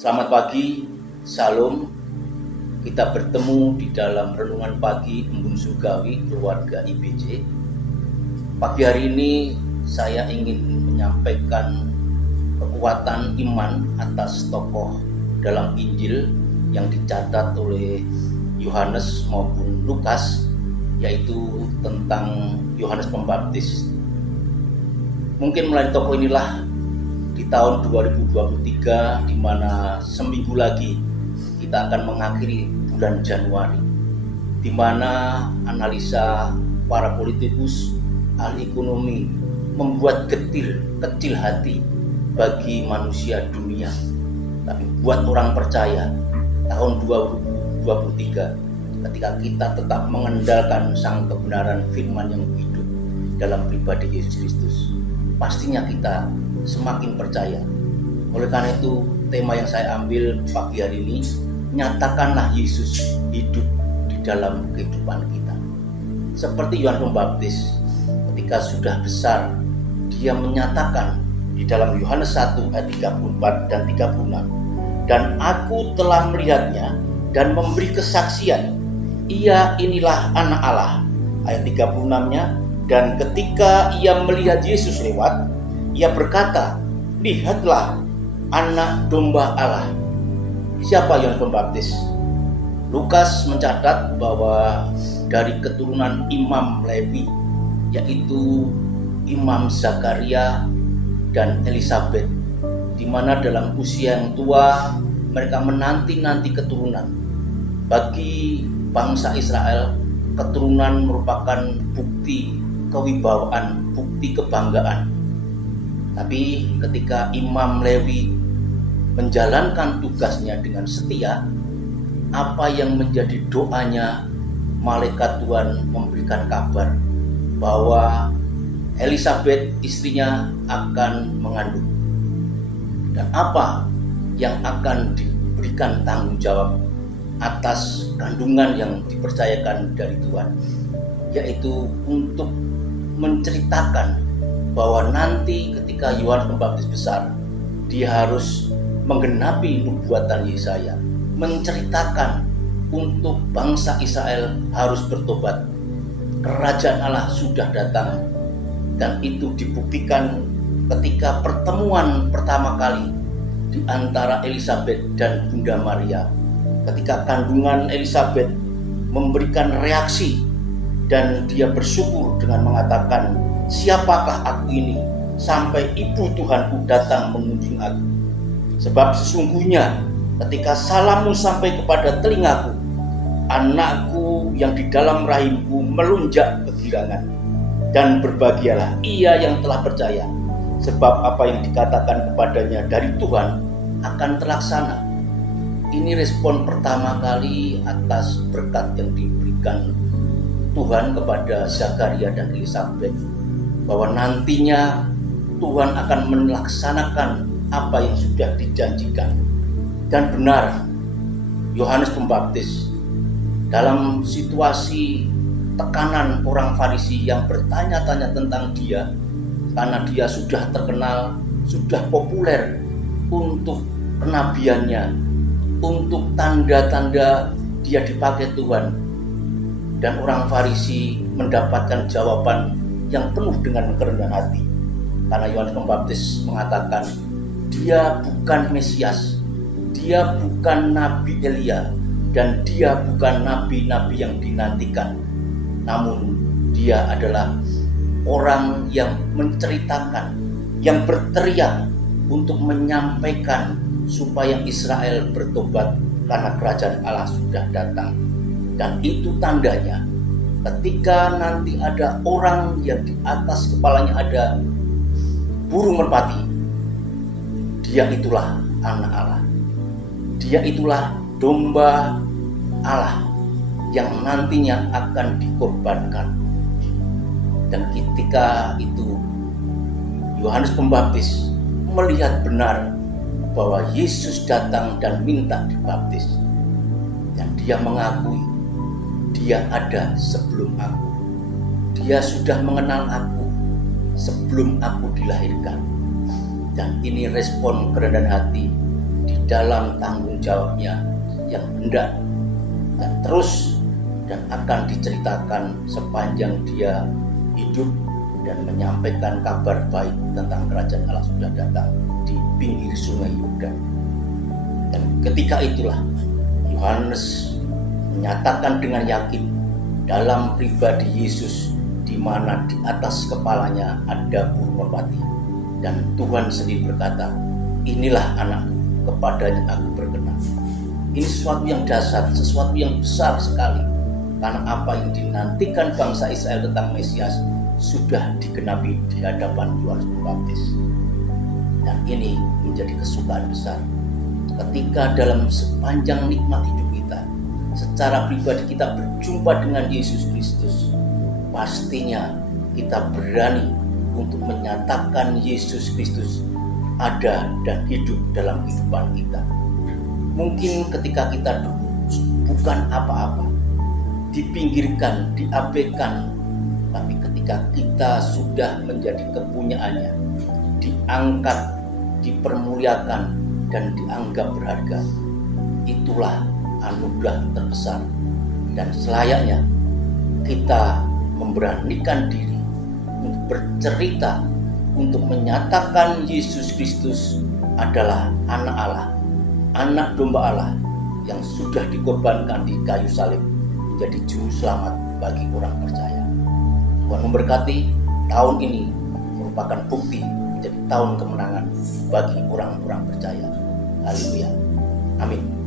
Selamat pagi, Salam. Kita bertemu di dalam renungan pagi Embun Surgawi Keluarga IBJ. Pagi hari ini saya ingin menyampaikan kekuatan iman atas tokoh dalam Injil yang dicatat oleh Yohanes maupun Lukas, yaitu tentang Yohanes Pembaptis. Mungkin melalui tokoh inilah di tahun 2023, di mana seminggu lagi kita akan mengakhiri bulan Januari, di mana analisa para politikus, ahli ekonomi membuat kecil hati bagi manusia dunia. Tapi buat orang percaya, tahun 2023, ketika kita tetap mengandalkan sang kebenaran firman yang hidup dalam pribadi Yesus Kristus, pastinya kita semakin percaya. Oleh karena itu, tema yang saya ambil pagi hari ini, nyatakanlah Yesus hidup di dalam kehidupan kita. Seperti Yohanes Pembaptis, ketika sudah besar, dia menyatakan di dalam Yohanes 1 ayat 34 dan 36, dan aku telah melihatnya dan memberi kesaksian, ia inilah anak Allah. Ayat 36-nya, dan ketika ia melihat Yesus lewat, ia berkata, lihatlah anak domba Allah. Siapa Yohanes Pembaptis? Lukas mencatat bahwa dari keturunan Imam Lewi, yaitu Imam Zakaria dan Elisabet, di mana dalam usia yang tua mereka menanti-nanti keturunan. Bagi bangsa Israel, keturunan merupakan bukti kewibawaan, bukti kebanggaan. Tapi ketika Imam Lewi menjalankan tugasnya dengan setia, apa yang menjadi doanya, malaikat Tuhan memberikan kabar bahwa Elisabet istrinya akan mengandung. Dan apa yang akan diberikan tanggung jawab atas kandungan yang dipercayakan dari Tuhan, yaitu untuk menceritakan bahwa nanti ketika Yohanes Pembaptis besar, dia harus menggenapi nubuatan Yesaya, menceritakan untuk bangsa Israel harus bertobat. Kerajaan Allah sudah datang, dan itu dibuktikan ketika pertemuan pertama kali di antara Elisabet dan Bunda Maria. Ketika kandungan Elisabet memberikan reaksi dan dia bersyukur dengan mengatakan, siapakah aku ini sampai ibu Tuhanku datang mengunjungi aku? Sebab sesungguhnya ketika salammu sampai kepada telingaku, anakku yang di dalam rahimku melunjak kegirangan. Dan berbahagialah ia yang telah percaya, sebab apa yang dikatakan kepadanya dari Tuhan akan terlaksana. Ini respon pertama kali atas berkat yang diberikan Tuhan kepada Zakaria dan Elisabet, bahwa nantinya Tuhan akan melaksanakan apa yang sudah dijanjikan. Dan benar, Yohanes Pembaptis dalam situasi tekanan orang Farisi yang bertanya-tanya tentang dia, karena dia sudah terkenal, sudah populer untuk kenabiannya, untuk tanda-tanda dia dipakai Tuhan. Dan orang Farisi mendapatkan jawaban yang penuh dengan kerendahan hati, karena Yohanes Pembaptis mengatakan dia bukan Mesias, dia bukan Nabi Elia, dan dia bukan nabi-nabi yang dinantikan, namun dia adalah orang yang menceritakan, yang berteriak untuk menyampaikan supaya Israel bertobat karena kerajaan Allah sudah datang. Dan itu tandanya, ketika nanti ada orang yang di atas kepalanya ada burung merpati, dia itulah anak Allah. Dia itulah domba Allah yang nantinya akan dikorbankan. Dan ketika itu Yohanes Pembaptis melihat benar bahwa Yesus datang dan minta dibaptis, dan dia mengakui, dia ada sebelum aku. Dia sudah mengenal aku sebelum aku dilahirkan. Dan ini respon kerendahan hati di dalam tanggung jawabnya yang hendak dan terus dan akan diceritakan sepanjang dia hidup dan menyampaikan kabar baik tentang kerajaan Allah sudah datang di pinggir sungai Yordan. Dan ketika itulah Yohanes menyatakan dengan yakin dalam pribadi Yesus, di mana di atas kepalanya ada burung merpati, dan Tuhan sendiri berkata, inilah anakku, kepadanya aku berkenan. Ini sesuatu yang dasar, sesuatu yang besar sekali, karena apa yang dinantikan bangsa Israel tentang Mesias sudah digenapi di hadapan Yohanes Pembaptis. Dan ini menjadi kesukaan besar ketika dalam sepanjang nikmat hidup kita, secara pribadi kita berjumpa dengan Yesus Kristus. Pastinya kita berani untuk menyatakan Yesus Kristus ada dan hidup dalam kehidupan kita. Mungkin ketika kita dulu bukan apa-apa, dipinggirkan, diabaikan, tapi ketika kita sudah menjadi kepunyaannya, diangkat, dipermuliakan, dan dianggap berharga, itulah anugerah terbesar. Dan selayaknya kita memberanikan diri untuk bercerita, untuk menyatakan Yesus Kristus adalah anak Allah, anak domba Allah yang sudah dikorbankan di kayu salib menjadi juru selamat bagi orang percaya. Tuhan memberkati. Tahun ini merupakan bukti menjadi tahun kemenangan bagi orang-orang percaya. Haleluya. Amin.